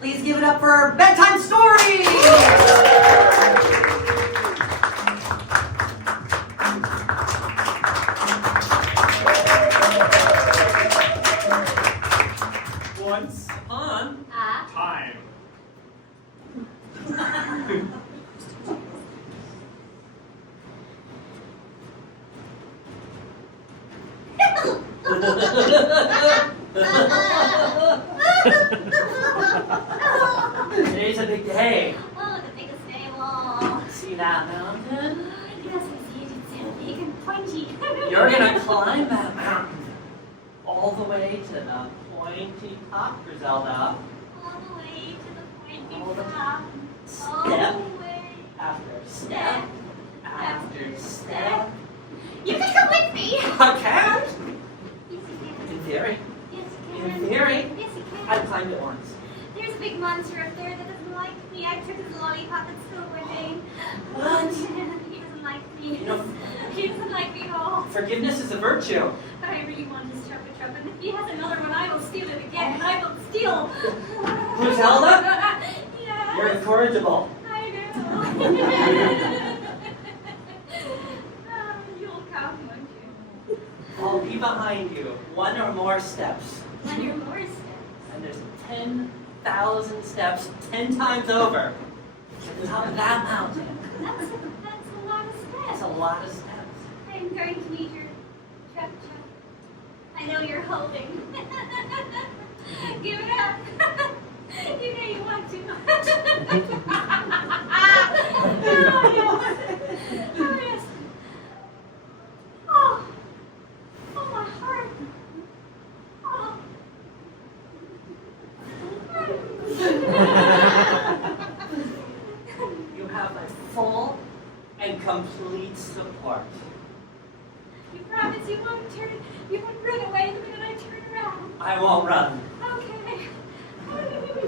Please give it up for Bedtime Stories! Once upon a time. Today's a big day. Oh, the biggest day of all. See that mountain? Yes, I see it. It's so big and pointy. You're gonna climb that mountain all the way to the pointy top, Griselda. All the way to the All pointy the- top. Step All the way. after step after step. You can come with me. I can. Yes, you can. In theory. Yes, you In can. theory. Yes, you can. I'd climb it once. There's a big monster up there that doesn't like me. I took his lollipop at school one day. What? He doesn't like me. You know- He doesn't like me at all. Forgiveness is a virtue. But I really want his chocolate truck, and if he has another one, I will steal it again, and I will steal. Griselda? Yes. You're incorrigible. I know. Oh, you'll come, won't you? I'll be behind you. One or more steps. On your more steps. And there's 10,000 steps 10 times over to the top of that mountain. That's a lot of That's steps. a lot of steps. I'm going to need your truck. I know you're hoping. Give it up. You know you want to. Oh, yes. Oh, yes. Oh, my heart. Oh. You have my full and complete support. You promise you won't run away the minute I turn around. I won't run. Okay.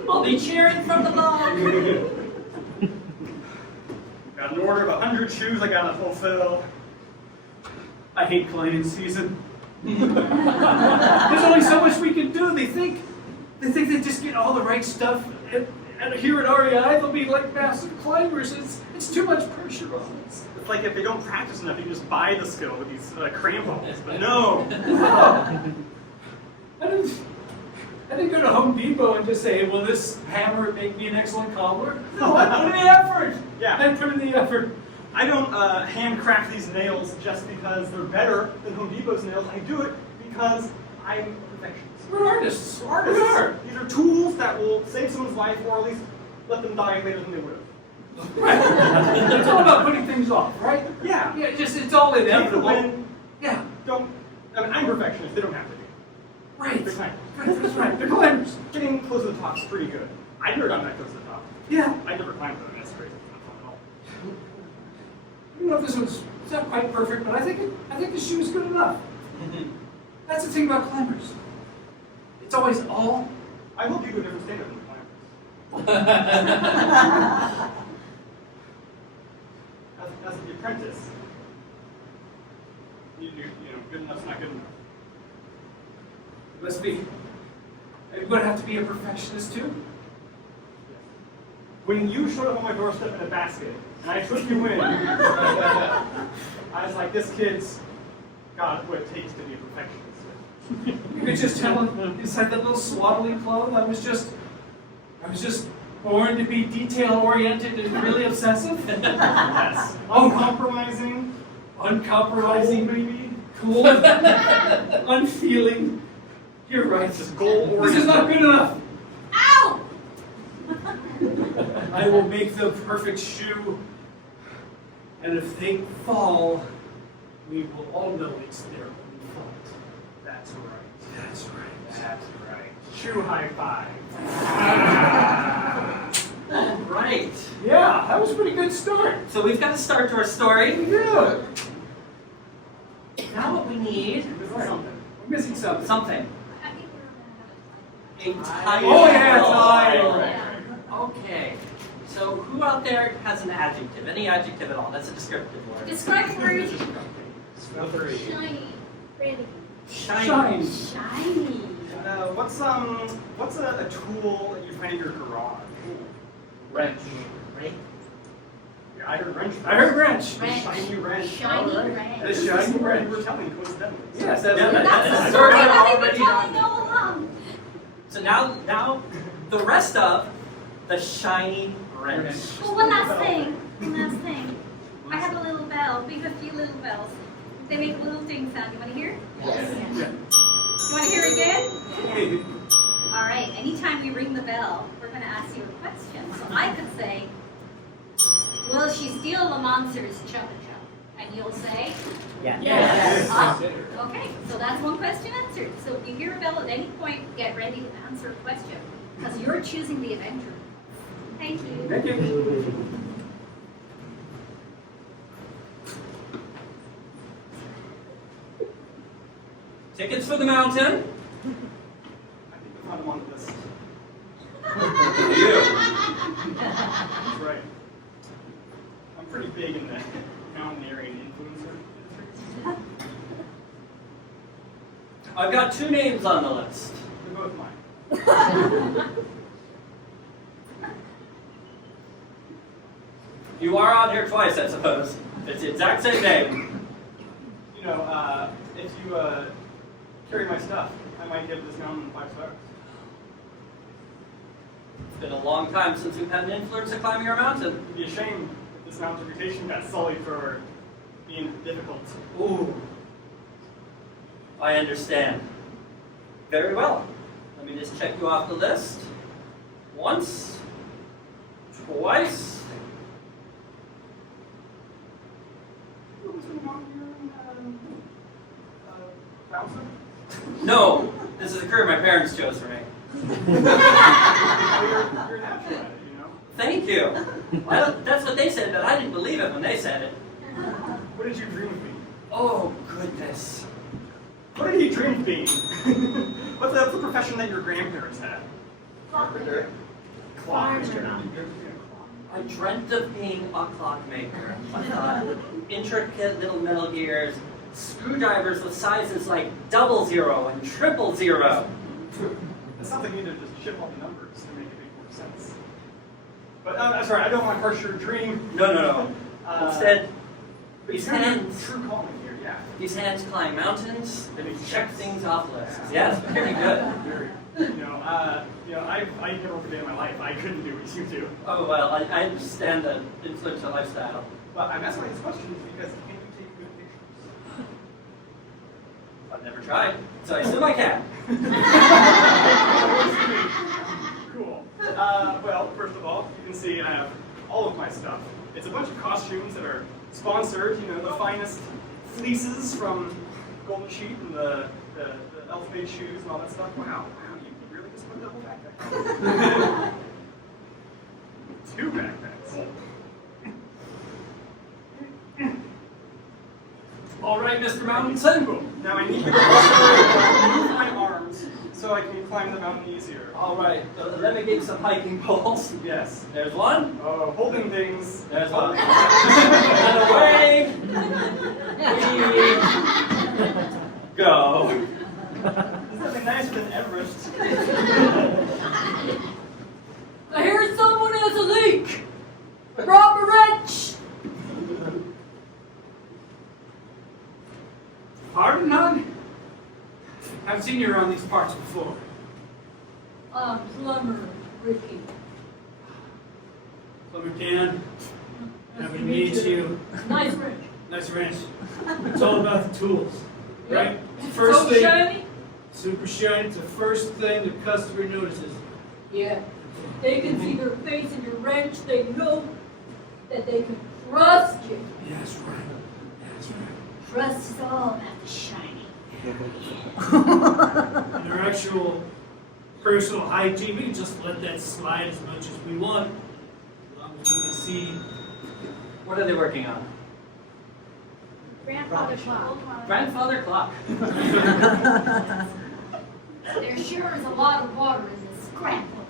I'll be cheering from the log. Got an order of 100 shoes I gotta fulfill. I hate cleaning season. There's only so much we can do. They think they just get all the right stuff, and here at REI they'll be like massive climbers. It's too much pressure on us. It's like if they don't practice enough, you just buy the skill with these crampons. But no. I didn't go to Home Depot and just say, will this hammer make me an excellent cobbler? No, I put in the effort. Yeah, I put in the effort. I don't handcraft these nails just because they're better than Home Depot's nails. I do it because I'm a perfectionist. We're artists. We are. These are tools that will save someone's life or at least let them die later than they would have. Right. It's all about putting things off, right? Yeah. Yeah, it's all inevitable. Yeah. I'm perfectionist. They don't have to be. Right. They're climbers. That's right. They're climbers. Getting close to the top is pretty good. I've never gotten that close to the top. Yeah. I never climbed them. That's crazy. It's not fun at all. I don't know if this one's not quite perfect, but I think the shoe is good enough. That's the thing about climbers. It's always all. I hope you do a different standard than climbers. As the apprentice, you know, good enough's not good enough. Must be. You're going to have to be a perfectionist too. When you showed up on my doorstep in a basket, and I took you in, I was like, this kid's got what it takes to be a perfectionist. You could just tell him inside that little swaddling clothes, I was just born to be detail-oriented and really obsessive. Yes. Uncompromising. Uncompromising, maybe. Cool. Unfeeling. You're right. This is goal-oriented. This is not good enough. Ow! I will make the perfect shoe. And if they fall, we will all know it's their own fault. That's right. That's right. That's right. Shoe high five. All right. Yeah, that was a pretty good start. So we've got to start to our story. Yeah. Now what we need We're missing something. something. I think we're A title. Oh yeah, time. Okay. So who out there has an adjective? Any adjective at all? That's a descriptive word. Describe the word Smell three. shiny. Pretty. Shiny. Shine. Shiny. What's a tool that you find in your garage? Wrench. Right? Yeah, I heard wrench. I heard wrench. Wrench. Shiny wrench. Shiny All right. wrench. The shiny wrench. You were telling coincidentally. Yes, Yeah, That's the sort story of that we've already been telling done. all along. So now the rest of the shiny wrench. Well, one last thing. I have a little bell. We have a few little bells. They make a little ding sound. You want to hear? Yes. You want to hear again? All right. Anytime you ring the bell, we're going to ask you a question. So I could say, "Will she steal the monster's chubba chub?" And you'll say, Yes. Ah, okay, so that's one question answered. So if you hear a bell at any point, get ready to answer a question. Because you're choosing the adventure. Thank you. Thank you. Tickets for the mountain. I think we found him on the list. You. That's right. I'm pretty big in the mountaineering influencer industry. I've got 2 names on the list. They're both mine. You are on here twice, I suppose. It's the exact same name. You know, if you carry my stuff, I might give this mountain 5 stars. It's been a long time since we've had an influencer climbing our mountain. It'd be a shame if this mountain's reputation got sullied for being difficult. Ooh. I understand. Very well. Let me just check you off the list. Once. Twice. Who was the mountaineering bouncer? No. This is a career my parents chose for me. You're an natural at it, you know? Thank you. Well, that's what they said, but I didn't believe it when they said it. What did you dream of being? Oh, goodness. What did he dream of being? What's the profession that your grandparents had? Clockmaker. Clockmaker. I dreamt of being a clockmaker. I thought intricate little metal gears, screwdrivers with sizes like 00 and 000. It sounds like you need to just shift all the numbers to make it make more sense. But I'm sorry, I don't want to crush your dream. No. Instead, But these you're your hands, true calling here, yeah. these hands climb mountains, and we check things off lists. Yes, very good. Very. I never worked a day in my life. I couldn't do what you do. Oh, well, I understand the influential lifestyle. But I'm asking these questions because can you take good pictures? I've never tried, so I assume I can. Cool. Well, first of all, you can see I have all of my stuff. It's a bunch of costumes that are sponsored, you know, the finest fleeces from Golden Sheep and the elf-made shoes and all that stuff. Wow, you really just put a double backpack. 2 backpacks. All right, Mr. Mountain. Now I need you to move my arms so I can climb the mountain easier. All right, let me get you some hiking poles. Yes. There's one. Oh, holding things. There's one. And away we go. There's nothing nicer than Everest. I hear someone has a leak. Drop a wrench. Pardon, hon? I've seen you around these parts before. Plumber Ricky. Plumber Dan. Happy to meet you. Nice wrench. Nice wrench. It's all about the tools, right? It's First so thing, shiny. super shiny. It's the first thing the customer notices. Yeah. They can see your face in your wrench. They know that they can trust you. Yeah, that's right. That's right. Trust is all about the shiny. And our actual personal hygiene, we can just let that slide as much as we want, as long as we can see. What are they working on? Grandfather clock. Grandfather clock. There sure is a lot of water in this scrapbook.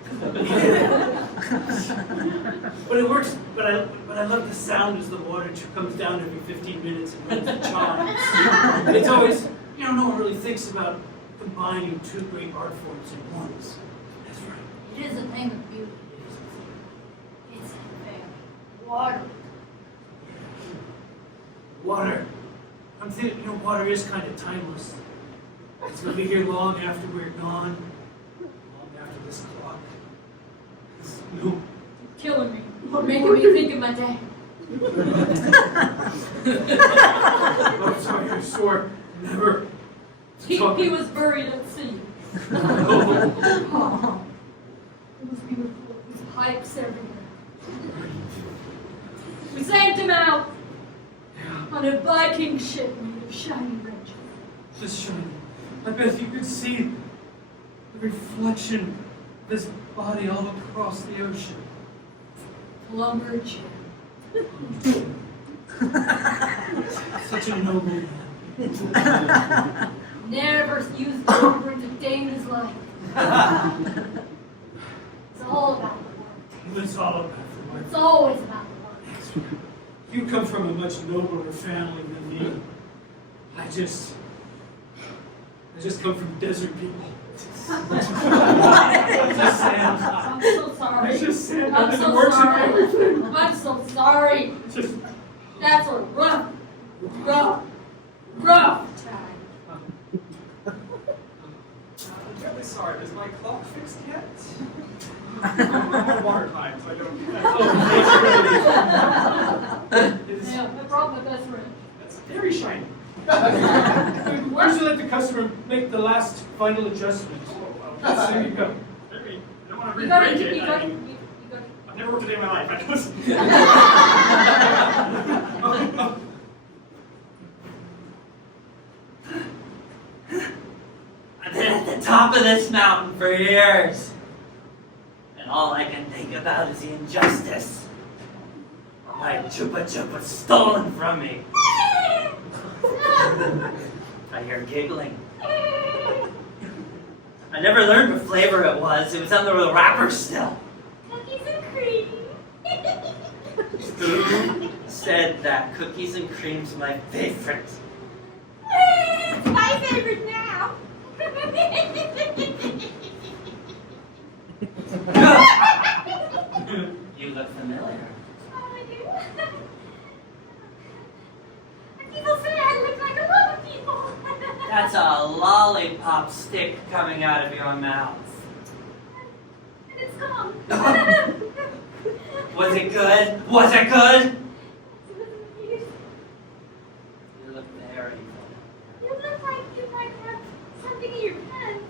But it works. But I love the sound as the water comes down every 15 minutes and runs the chimes. And it's always, no one really thinks about combining two great art forms at once. That's right. It is a thing of beauty. It's a thing. Water. Water. I'm thinking, water is kind of timeless. It's going to be here long after we're gone. Long after this clock. No. Killing me. Making me think of my dad. I'm sorry, I swore never. He was buried at sea. Oh, it was beautiful. With pipes everywhere. We sank him out on a Viking ship made of shiny wrenches. Just shining. I bet you could see the reflection of his body all across the ocean. Lumberjack. Such a noble man. Never used lumber to gain his life. It's all about the work. It's all about the work. It's always about the work. You come from a much nobler family than me. I just come from desert people. It's just sand. I'm so sorry. It's just sand. I'm It so works in sorry. everything. I'm so sorry. Just That's a rough time. I'm really sorry. Is my clock fixed yet? I'm on water time, so I don't. Yeah, I brought my best friend. That's very shiny. usually let the customer make the last final adjustment. There you go. Very. I don't want to You gotta, break it. you gotta, I mean, you gotta. I've never worked a day in my life. I don't. I've been at the top of this mountain for years. And all I can think about is the injustice. My chupa chupa stolen from me. I hear giggling. I never learned what flavor it was. It was on the wrapper still. Cookies and cream. Who said that cookies and cream's my favorite? It's my favorite now. You look familiar. Oh, I do. People say I look like a lot of people. That's a lollipop stick coming out of your mouth. And it's gone. Was it good? Was it good? You look very You look like you might have something in your pants.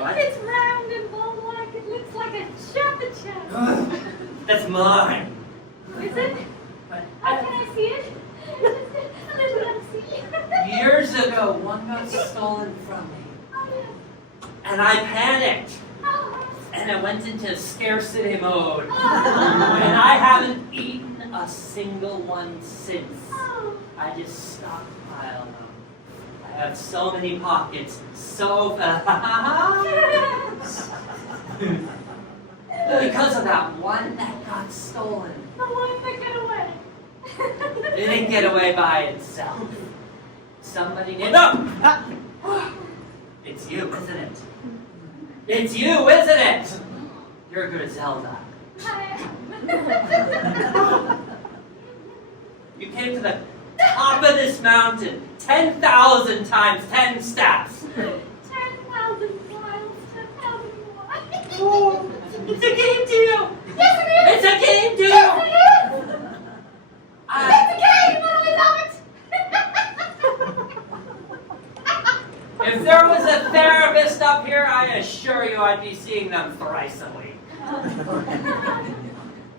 What? It's round and ball-like. It looks like a chopper chest. That's mine. Is it? How can I see it? A little empty. Years ago, one got stolen from me. Oh, yeah. And I panicked. Oh, And I went into scarcity mode. oh. And I haven't eaten a single one since. Oh. I just stockpile them. I have so many pockets, so because of that one that got stolen. The one that got away. It didn't get away by itself. Somebody did. No! It's you, isn't it? It's you, isn't it? You're Griselda. You came to the top of this mountain 10,000 times 10 steps. 10,000 miles, 10,000 miles. Oh, it's a game to you. Yes, it is. It's a game to you. Yes, it is. It's a game, and I love it. If there was a therapist up here, I assure you I'd be seeing them thrice a week.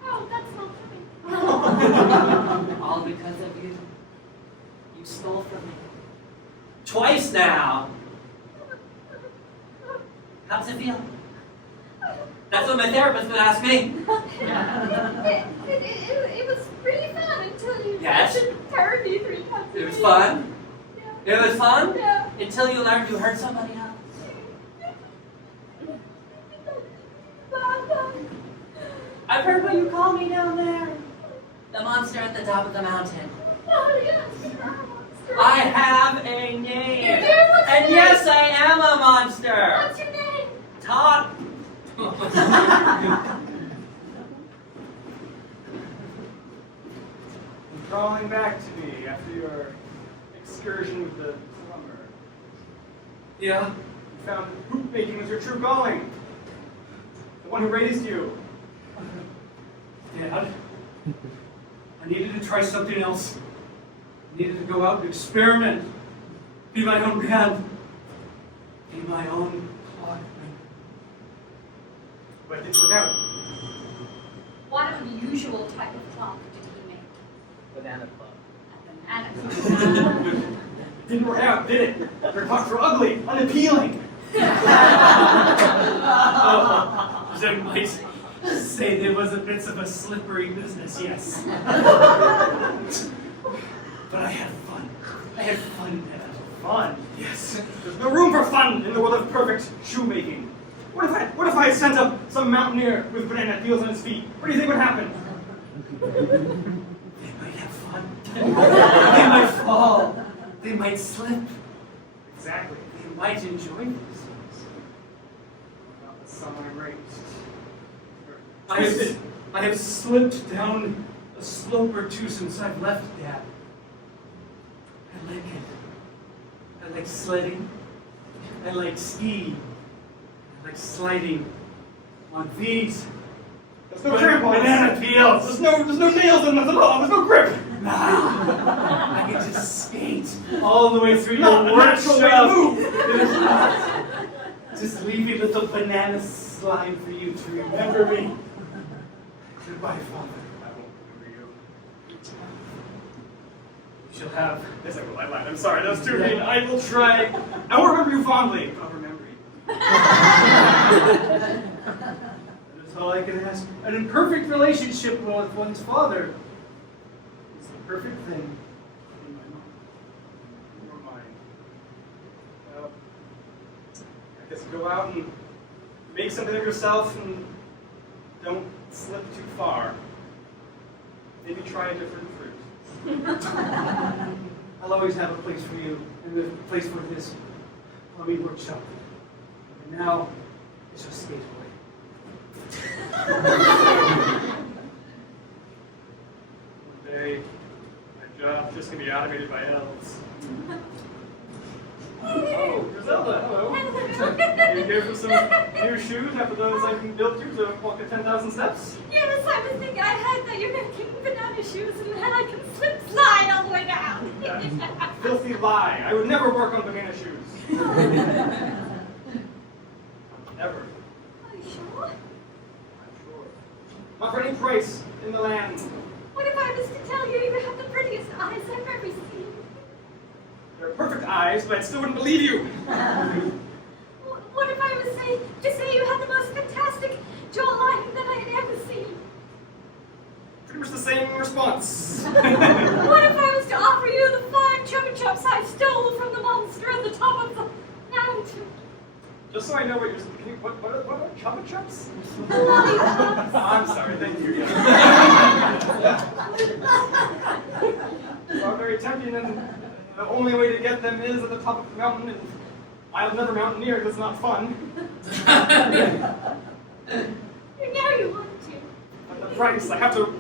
Oh, that's not funny. All because of you. You stole from me. Twice now. How's it feel? That's what my therapist would ask me. It was really fun until you Yes. turned me 3 times. It was fun. Yeah. It was fun Yeah. until you learned you hurt somebody else. I've heard what you call me down there. The monster at the top of the mountain. Oh, yes. I have a name. You do? What's your And name? yes, I am a monster. What's your name? Top. Crawling back to me after your excursion with the plumber. Yeah? You found boot making was your true calling. The one who raised you. Dad, I needed to try something else. I needed to go out and experiment. Be my own man. Be my own clockmaker. But it didn't work out. What unusual type of clock did he make? Banana Club. A banana clock. It didn't work out, did it? Your clocks were ugly, unappealing. Oh, they might say there was a bit of a slippery business, yes. But I had fun. I had fun, Dad. Fun? Yes. There's no room for fun in the world of perfect shoemaking. What if I had sent up some mountaineer with banana peels on his feet? What do you think would happen? They might have fun. They might fall. They might slip. Exactly. They might enjoy themselves. About the sun I raised. I have slipped down a slope or two since I've left Dad. I like it. I like sledding. I like skiing. I like sliding on these There's no crampons. banana peels. There's no nails in them at all. There's no grip. Nah, I can just skate all the way through Not your a natural way to workshop. move. It is not. Just leave a little banana slime for you to remember me. Goodbye, Father. I won't remember you. You shall have. Yes, I will. I lied. I'm sorry. That was too mean. I will try. I won't remember you fondly. I'll remember you. That is all I can ask. An imperfect relationship with one's father is the perfect thing in my mind. Your mind. Well, I guess go out and make something of yourself and don't slip too far. Maybe try a different fruit. I'll always have a place for you and a place for this plumbing workshop. And now, it's just skate away. One day, my job's just gonna be automated by elves. Oh, Griselda, hello. You here for some new shoes after those I can build you to walk at 10,000 steps? Yes, I was thinking I heard that you're making banana shoes and then I can slip slide all the way down. That's a filthy lie. I would never work on banana shoes. Never. Are you sure? I'm sure. Not for any price in the land. What if I was to tell you you have the prettiest eyes I've ever seen? They're perfect eyes, but I still wouldn't believe you. What if I was to say you had the most fantastic jawline that I had ever seen? Pretty much the same response. What if I was to offer you the 5 chupa chups I stole from the monster at the top of the mountain? Just so I know what you're saying, what are chuppa chups? The lollipops. Oh, I'm sorry, thank you. It's all very tempting, and the only way to get them is at the top of the mountain, and I'll never mountaineer because it's not fun. You know you want to. But the price, I have to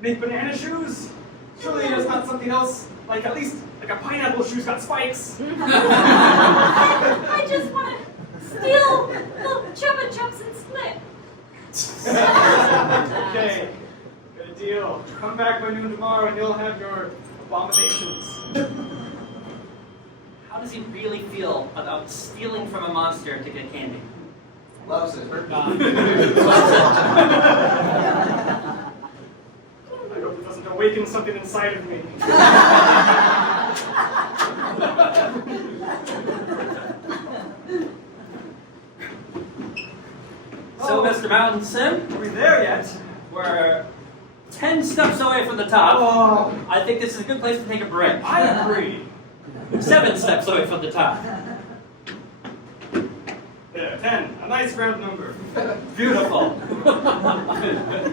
make banana shoes? Surely there's not something else, like at least like a pineapple shoe's got spikes. I just want to steal the chupa chups and split. Okay, good deal. Come back by noon tomorrow and you'll have your abominations. How does he really feel about stealing from a monster to get candy? Loves it. I hope it doesn't awaken something inside of me. So, Mr. Mountain Sim, Are we there yet? we're 10 steps away from the top. Oh, I think this is a good place to take a break. I agree. 7 steps away from the top. There, 10. A nice round number. Beautiful.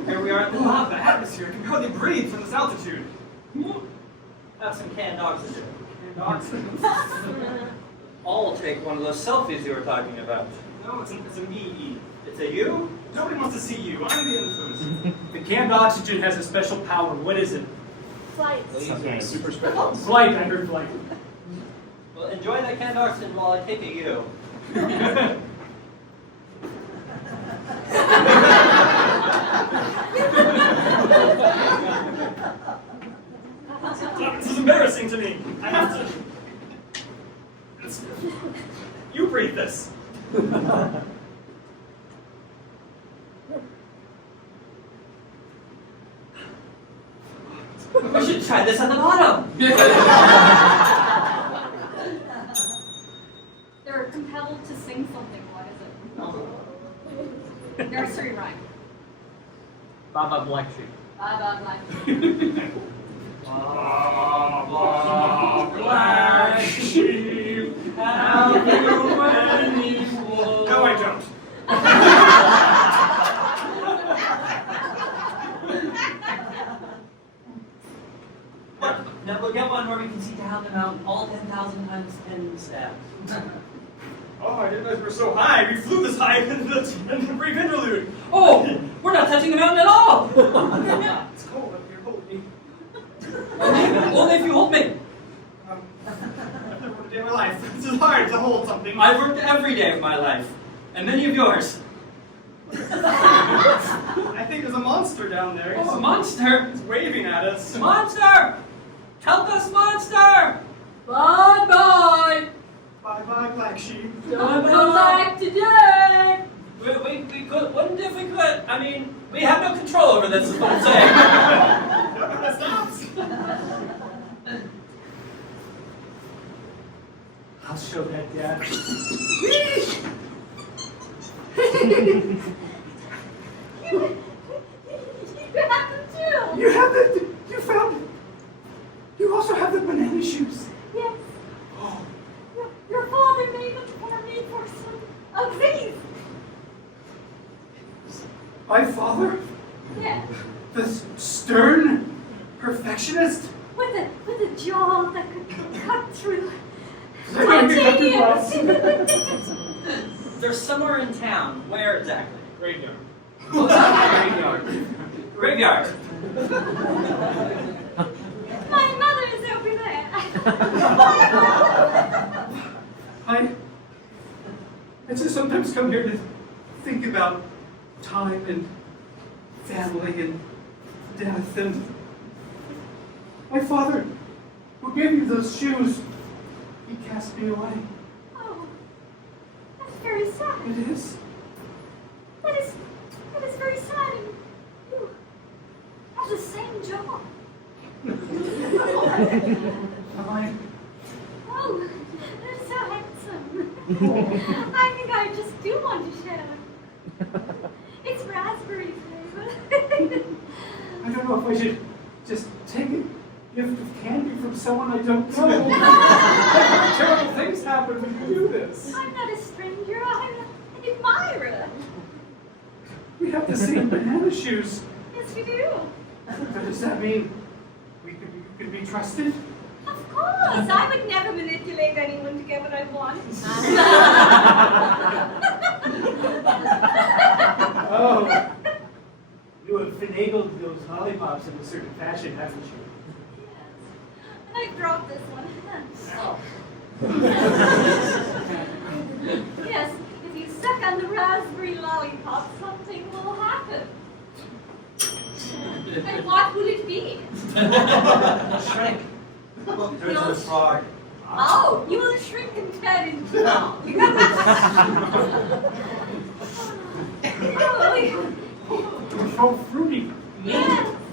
Here we are at the top. The atmosphere. I can hardly breathe from this altitude. Have some canned oxygen. Canned I'll take one of those selfies you were talking about. No, it's a me. It's a you? Nobody wants to see you. I'm the infamous. The canned oxygen has a special power. What is it? Flight. Super special. Flight, I heard flight. Well, enjoy that canned oxygen while I take a you. This is embarrassing to me. I have to. You breathe this. We should try this at the bottom. They're compelled to sing something. What is it? Nursery rhyme. Baba Black Sheep. Baba Black. Black sheep, have you any wool? No, I don't. Now we'll get one where we can see down the mountain all 10,000 times 10 steps. Oh, I didn't know we were so high. We flew this high in the brief interlude. Oh, we're not touching the mountain at all. It's cold up here. Hold me. Only if you hold me. I've never worked a day of my life. This is hard to hold something. I've worked every day of my life, and many of yours. I think there's a monster down there. Oh, a monster! He's waving at us. Monster! Help us, monster! Bye-bye. Bye-bye, black sheep. Don't come back today. We could, wouldn't if we could. I mean, we have no control over this, is what I'm saying. No, that stops. I'll show that, Dad. You have them too. You have the. You found. You also have the banana shoes. Yes. Your father made them for me for some of these. My father, Yes. the stern perfectionist. With a jaw that could cut through Titanium. They're somewhere in town. Where exactly? Graveyard. Graveyard. My mother is over there. I just sometimes come here to think about time and family and death and my father, who gave you those shoes, he cast me away. Oh, that's very sad. It is. That is very sad. And you have the same jaw. Am I? Oh, they're so handsome. I think I just do want to share them. It's raspberry flavor. I don't know if I should just take a gift of candy from someone I don't know. Terrible things happen when you do this. I'm not a stranger. I'm an admirer. We have the same banana shoes. Yes, we do. But does that mean you could be trusted? Of course. I would never manipulate anyone to get what I want. Oh. You have finagled those lollipops in a certain fashion, haven't you? And I dropped this one. Yes, if you suck on the raspberry lollipop, something will happen. And what will it be? Shrink. Turn to a frog. Oh, you will shrink and turn into a dog. You're so fruity.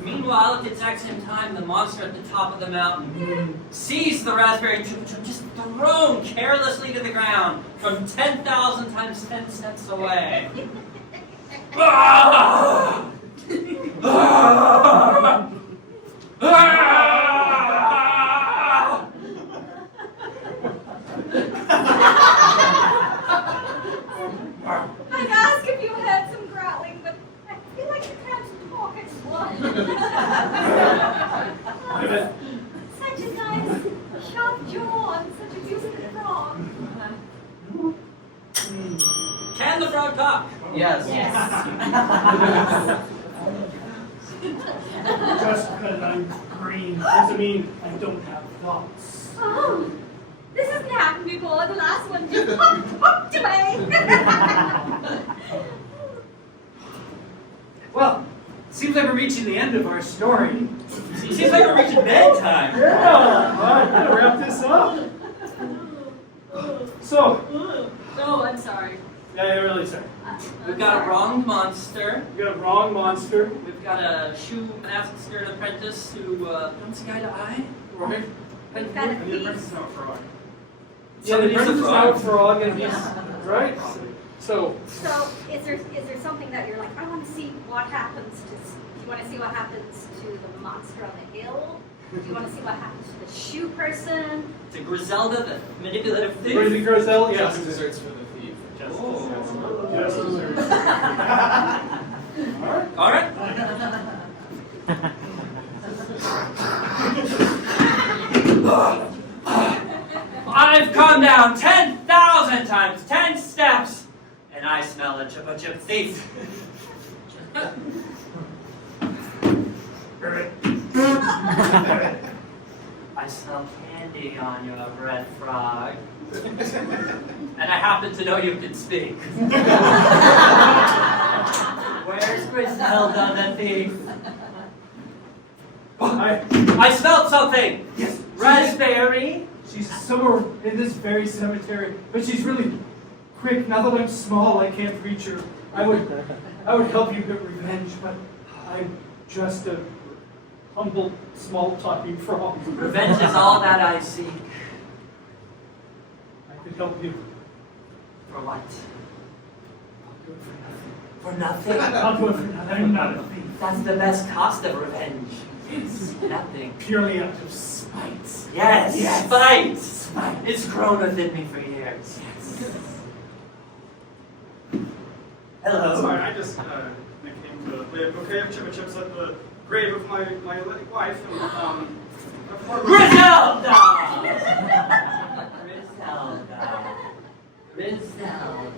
Meanwhile, at the exact same time, the monster at the top of the mountain sees the raspberry just thrown carelessly to the ground from 10,000 times 10 steps away. Ah! Ah! Ah! I'd ask if you heard some growling, but I feel like you can't talk. It's such a Yes. Just because I'm green doesn't mean I don't have thoughts. Oh, this hasn't happened before. The last one just hopped away. Well, seems like we're reaching the end of our story. Seems like we're reaching bedtime. Yeah, all right, gotta wrap this up. So, Oh, I'm sorry. yeah, you're really sorry. We've got a wronged monster. You got a wrong monster. We've got a shoe master and apprentice who comes guy to eye. Right. We've got a And the thief. apprentice is now a frog. Yeah, the prince is now a frog, and he's right. So, So, is there something that you're like, I want to see what happens to? Do you want to see what happens to the monster on the hill? Do you want to see what happens to the shoe person? To Griselda, the manipulative thief. Crazy Grizel, yeah. Just desserts for the thief. Oh. Yes, desserts. All right. All right. I've come down 10,000 times, 10 steps, and I smell a chupa chup thief. I smell candy on your bread, frog. And I happen to know you can speak. Where's Griselda the thief? I smelled something! Yes. Raspberry? She's somewhere in this very cemetery, but she's really quick. Now that I'm small, I can't reach her. I would help you get revenge, but I'm just a humble, small talking frog. Revenge is all that I seek. I could help you. For what? I'll do it For nothing? I'll do it for nothing. I'm not a thief. That's the best cost of revenge. It's Nothing. purely out of spite. Yes, Yes. spite! Spite. It's grown within me for years. Hello. Sorry, I just came to lay a bouquet of chupa chups at the grave of my wife. And, Griselda! Griselda.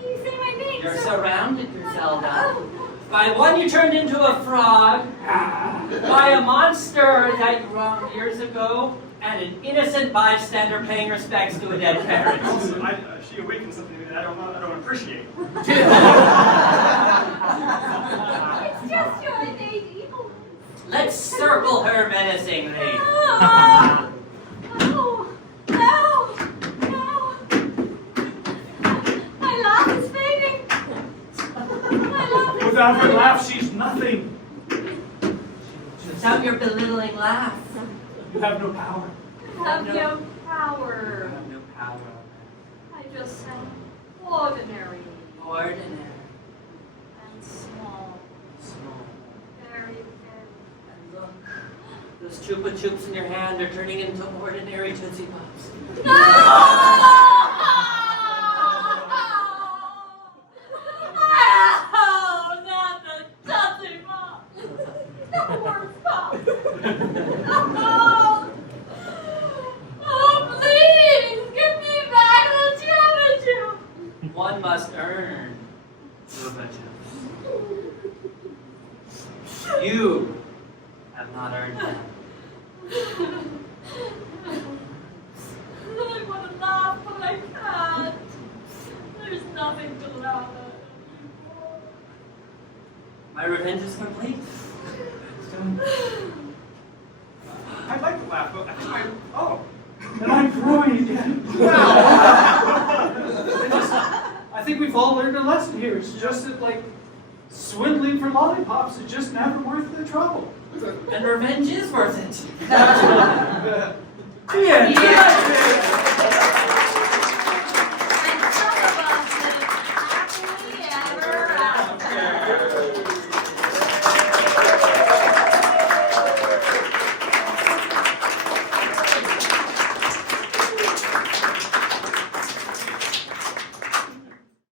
You say my name. You're so- surrounded, Griselda. Oh, By one, you turned into a frog. By a monster that you wronged years ago. And an innocent bystander paying respects to a dead parent. also, she awakened something that I don't appreciate. it's just your innate evil. Let's circle her menacingly. Oh, no. My laugh is fading. My laugh is Without her laugh, she's nothing. Without your belittling laugh. You have no power. have no power. You have no power. I just am ordinary Ordinary. and small. Small. Very, very. And look, those chupa chups in your hand are turning into ordinary Tootsie Pops. No! Oh, not the Tootsie Pop. The worst pop. Oh, please, give me back the Chupa Chup. One must earn chupa chups. You have not earned them. I want to laugh, but I can't. There's nothing to laugh at. My revenge is complete. I'd like to laugh, but And I'm growing again. I think we've all learned a lesson here. It's just that, like, swindling for lollipops is just never worth the trouble. And revenge is worth it. The end.